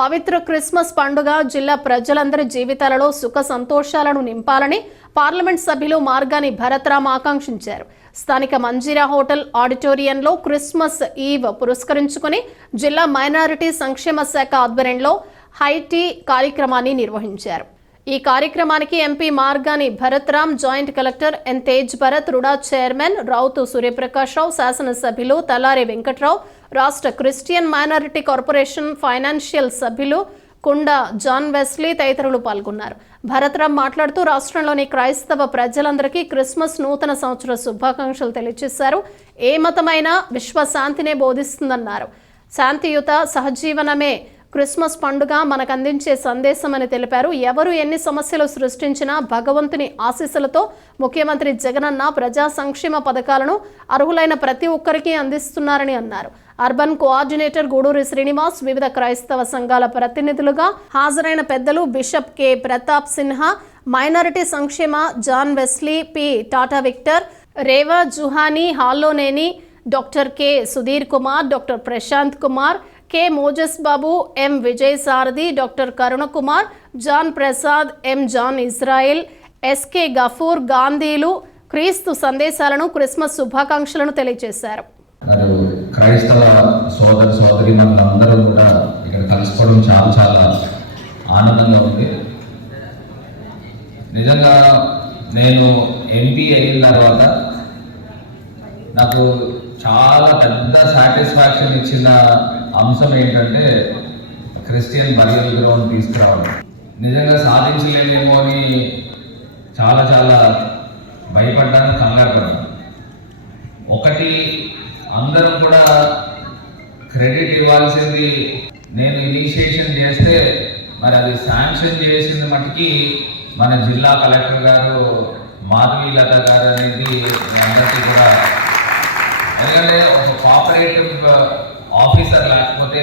పవిత్ర Christmas పండుగ జిల్లా ప్రజలందరి జీవితాలలో సుఖ సంతోషాలను నింపాలని పార్లమెంట్ సభ్యులు మార్గాని భరత్రామ్ ఆకాంక్షించారు. స్థానిక మంజీరా హోటల్ ఆడిటోరియంలో క్రిస్మస్ ఈవ్ పురస్కరించుకుని జిల్లా మైనారిటీ సంక్షేమ శాఖ ఆధ్వర్యంలో హైటీ కార్యక్రమాన్ని నిర్వహించారు. ఈ కార్యక్రమానికి MP Margani Bharatram joint collector N Tej Bharat RUDA chairman Rautu Suryaprakash Rao శాసనసభ్యులు తలారి వెంకట్రావు రాష్ట్ర క్రిస్టియన్ మైనారిటీ కార్పొరేషన్ ఫైనాన్షియల్ సభ్యులు కుండ జాన్ వెస్లీ తదితరులు పాల్గొన్నారు. భరత్రామ్ మాట్లాడుతూ రాష్ట్రంలోని క్రైస్తవ ప్రజలందరికీ క్రిస్మస్ నూతన సంవత్సర శుభాకాంక్షలు తెలియజేశారు. ఏ మతమైనా విశ్వశాంతినే బోధిస్తుందన్నారు. శాంతియుత సహజీవనమే క్రిస్మస్ పండుగ మనకు అందించే సందేశం అని తెలిపారు. ఎవరు ఎన్ని సమస్యలు సృష్టించినా భగవంతుని ఆశీస్సులతో ముఖ్యమంత్రి జగనన్న ప్రజా సంక్షేమ పథకాలను అర్హులైన ప్రతి ఒక్కరికి అందిస్తున్నారని అన్నారు. అర్బన్ కోఆర్డినేటర్ గూడూరి శ్రీనివాస్ వివిధ క్రైస్తవ సంఘాల ప్రతినిధులుగా హాజరైన పెద్దలు bishop K. Pratap Sinha minority సంక్షేమ John Wesley P. Tata Victor Rewa జుహానీ హాల్లోనేని doctor K. Sudhir Kumar doctor Prashant Kumar K Moses Babu M Vijay Sarathi doctor Karunakumar John Prasad M John Israel SK Gafoor గాంధీలు క్రీస్తు సందేశాలను Christmas శుభాకాంక్షలను తెలియజేశారు. క్రైస్తవ సోదర సోదరి మనందరూ కూడా ఇక్కడ కలుసుకోవడం చాలా చాలా ఆనందంగా ఉంది. నిజంగా నేను ఎంపీ అయిన తర్వాత నాకు చాలా పెద్ద సాటిస్ఫాక్షన్ ఇచ్చిన అంశం ఏంటంటే క్రిస్టియన్ బరియల్ గ్రౌండ్ తీసుకురావడం. నిజంగా సాధించలేమేమో అని చాలా చాలా భయపడ్డాను కంగారు ఒకటి అందరం కూడా క్రెడిట్ ఇవ్వాల్సింది నేను ఇనిషియేషన్ చేస్తే మరి అది శాంక్షన్ చేసింది మటుకి మన జిల్లా కలెక్టర్ గారు మాధవీలత గారు అనేది అందరికీ కూడా. ఎందుకంటే ఒక కోఆపరేటివ్ ఆఫీసర్ లేకపోతే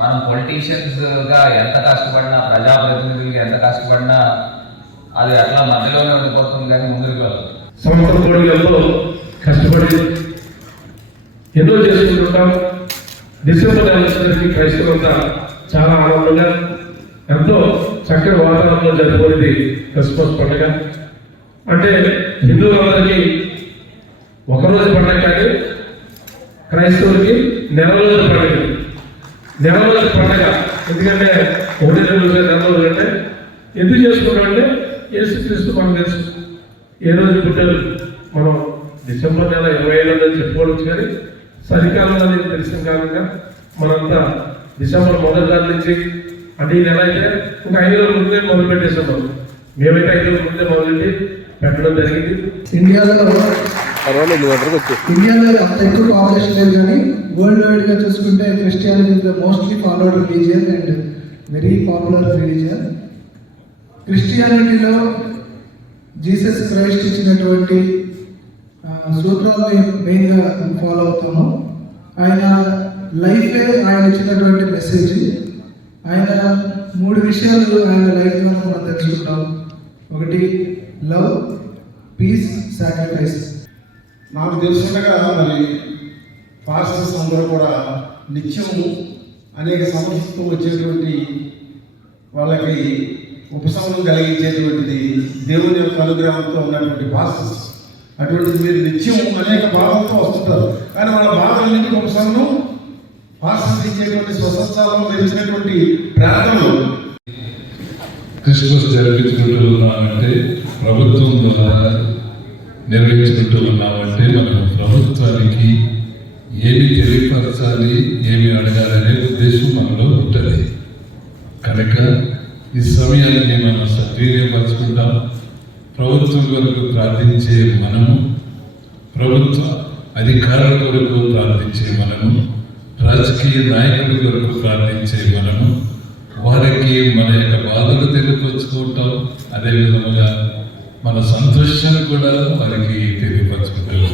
మనం పొలిటీషియన్స్గా ఎంత కష్టపడినా ప్రజాప్రతినిధులుగా ఎంత కష్టపడినా అది అట్లా మధ్యలోనే ఉండిపోతుంది కానీ ముందుకు వెళ్ళదు. సంవత్సరం కోడిలో కష్టపడి ఎన్నో చేసుకుంటుంటాం. డిసెంబర్ నెల వచ్చేసరికి క్రైస్తవులంతా చాలా ఆనందంగా ఎంతో చక్కటి వాతావరణంలో జరిగిపోయింది క్రిస్మస్ పండుగ. అంటే హిందువులందరికీ ఒకరోజు పండుగ కానీ క్రైస్తవులకి నెల పండుగ. నెలవల పండుగ. ఎందుకంటే ఒకటి రెండు రోజులు నెల అంటే? ఎందుకు చేసుకుంటామంటే యేసు క్రీస్తు మనకు తెలుసు. ఏ రోజు పుట్టారు? మనం డిసెంబర్ నెల ఇరవై ఐదు అని చెప్పుకోవచ్చు కానీ చలికాలం అనేది తెలిసిన కారణంగా మనంతా డిసెంబర్ మొదటి దాని నుంచి అంటే ఈ నెల అయితే ఒక ఐదు రోజుల ముందే మొదలు పెట్టేసాం మనం. మేమైతే ఐదు రోజుల ముందే మొదలెట్టి పెట్టడం జరిగింది. ఇండియాలో పర్వాలేదు ఇండియాలో అంత ఎక్కువ పాపులేషన్ లేదు కానీ వరల్డ్ వైడ్గా చూసుకుంటే Christianity is the mostly followed religion and very popular religion క్రిస్టియానిటీలో Jesus Christ ఇచ్చినటువంటి సూత్రాలని మెయిన్గా ఫాలో అవుతాము. ఆయన లైఫే ఆయన ఇచ్చినటువంటి మెసేజ్ ఆయన మూడు విషయాలు ఆయన లైఫ్ మనం తెలుసుకుంటాం ఒకటి లవ్ పీస్ సాక్రిఫైస్ నాకు తెలుసుండగా మరి పాస్టర్స్ అందరూ కూడా నిత్యము అనేక సమస్యలతో వచ్చేటువంటి వాళ్ళకి ఉపశమనం కలిగించేటువంటిది దేవుని యొక్క అనుగ్రహంతో ఉన్నటువంటి పాస్టర్స్ అటువంటిది మీరు నిత్యం అనేక బాధలతో వస్తుంటారు. కానీ వాళ్ళ బాధలన్నింటికి ఉపశమనం? పాస్టర్స్ ఇచ్చేటువంటి స్వసత్సాలలో తెలిసినటువంటి ప్రార్థనలు. క్రిస్మస్ జరిపించుకుంటున్నామంటే ప్రభుత్వం ద్వారా నిర్వహించుకుంటూ ఉన్నామంటే మనం ప్రభుత్వానికి ఏమి తెలియపరచాలి ఏమి అడగాలనే ఉద్దేశం మనలో ఉంటుంది కనుక ఈ సమయాన్ని మనం సద్వినియోగపరచుకుంటాం ప్రభుత్వం కొరకు ప్రార్థించే మనము ప్రభుత్వ అధికారుల కొరకు ప్రార్థించే మనము రాజకీయ నాయకుల కొరకు ప్రార్థించే మనము వారికి మన యొక్క బాధలు తెలియపరచుకుంటాం. అదే విధముగా మన సంతోషాన్ని కూడా వారికి తెలియపరచుకుంటారు.